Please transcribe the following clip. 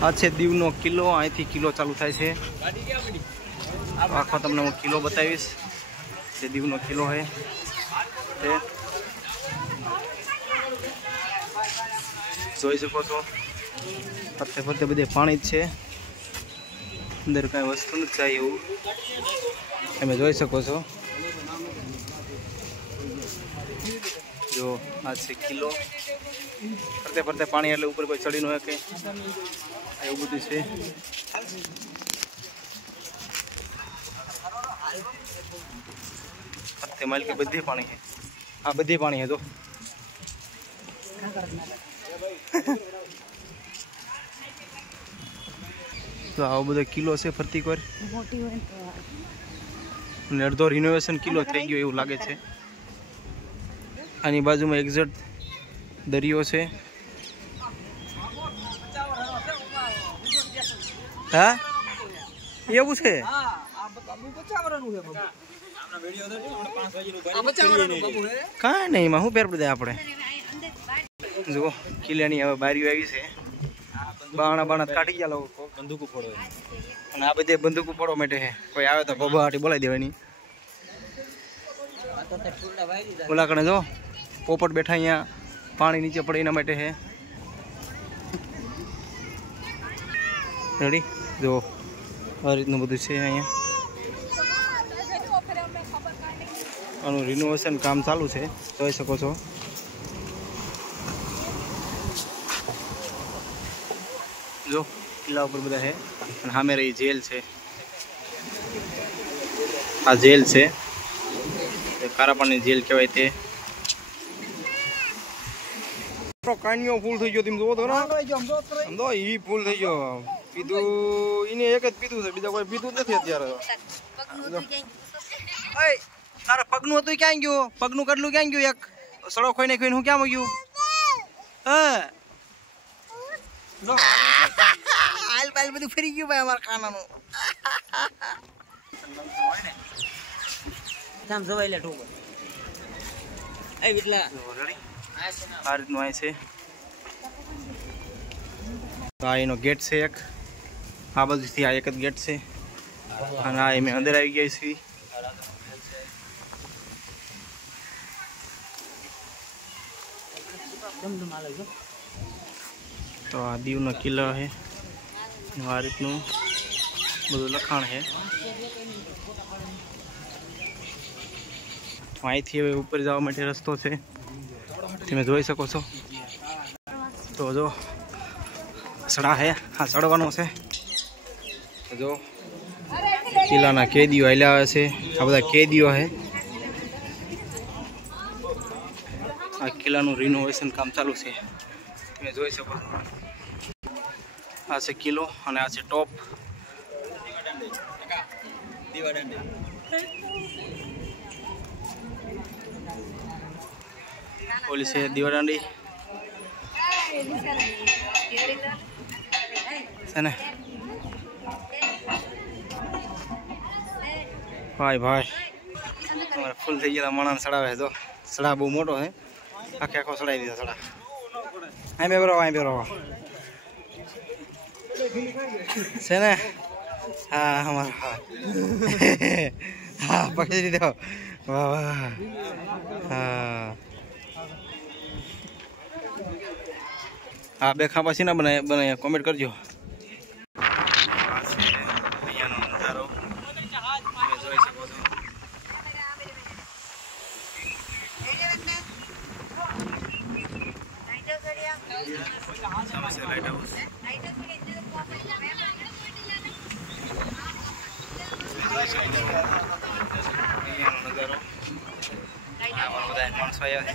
आ छे दीवनो किलो। અહીંથી કિલો ચાલુ થાય છે। આખો તમને હું કિલો બતાવીશ। જે દીવનો કિલો છે તે જોઈ શકો છો। ફરતે ફરતે બધે પાણી જ છે, અંદર કાંઈ વસ્તુ નથી જાય એવું તમે જોઈ શકો છો। જો આ છે કિલો। ફરતે ફરતે પાણી એટલે ઉપર કોઈ ચડી ન શકે એવું બધું છે। ફરતે માલ કે બધે પાણી છે। આ બધે પાણી છે જો। તો આવો બધો કિલો છે ફરતી કોર અને અડધો રિનોવેશન કિલો થઈ ગયો એવું લાગે છે। આની બાજુમાં એક્ઝેક્ટ દરિયો છે। હા એવું છે? કાંઈ નહીં એમાં શું ફેર પડે આપણે। જુઓ કિલ્લાની હવે બારીઓ આવી છે। બાણા બાણા કાઢી ગયા લોકો બંદૂકો ફોડો અને આ બધે બંદૂકો ફોડવા માટે છે। કોઈ આવે તો ભભાટી બોલાવી દેવાની। ઓલા કણે જો પોપટ બેઠા અહીંયા પાણી નીચે પડે એના માટે છે। રેડી જો આ રીતનું બધું છે અહીંયા। આનું રિનોવેશન કામ ચાલુ છે જોઈ શકો છો। જો કિલ્લા ઉપર બધા છે અને સામે રહી જેલ છે। આ જેલ છે, કારાપાની જેલ કહેવાય તે। કાનિયો ફૂલ થઈ ગયો, તમે જોવો તો સમજો ઈ ફૂલ થઈ ગયો। પીધું એને એક જ પીધું છે, બીજા કોઈ પીધું નથી અત્યારે। તારા પગનું હતું ક્યાં ગયું? પગનું કેટલું ક્યાં ગયું? એક સડો ખોઈને ખોઈને હું ક્યાં મૂક્યું? હાલ બાલ બધું ફરી ગયું ભાઈ અમારા ખાનાનું। આમ જવાય લે ઠોકો એ વિટલા આ રીતનું આ છે। આ એનો ગેટ છે એક, આ બાજુથી આ એક જ ગેટ છે અને આ અમે અંદર આવી ગયા છીએ। તો આ દીવનો કિલ્લો છે, આ રીતનું બધું લખાણ છે। અહીંથી હવે ઉપર જવા માટે રસ્તો છે, તમે જોઈ શકો છો। તો જો સડા છે, આ ચડવાનો છે। જો કિલ્લાના કેદીઓ હાલ્યા આવે છે, આ બધા કેદીઓ છે। આ કિલ્લાનું રિનોવેશન કામ ચાલુ છે, તમે જોઈ શકો છો। આ છે કિલ્લો અને આ છે ટોપ। ઓલી છે દીવાદાંડી છે ને ભાઈ ભાઈ તમારે ફૂલ થઈ ગયા માણસ સડાવે તો સડા બહુ મોટો છે, આખે આખો સડાવી દીધો સડા। અહીં બેરો છે ને। હા અમારો હા પકડી દીધો, વાહ વાહ। હા હા બે ખાંભા સીના બનાવ્યા કોમેન્ટ કરજો। અહીંયાનો નજારો તમે જોઈ શકો છો। સામે છે લાઇટ હાઉસ, અહીંયાનો નજારો। બધા માણસો આવ્યા છે।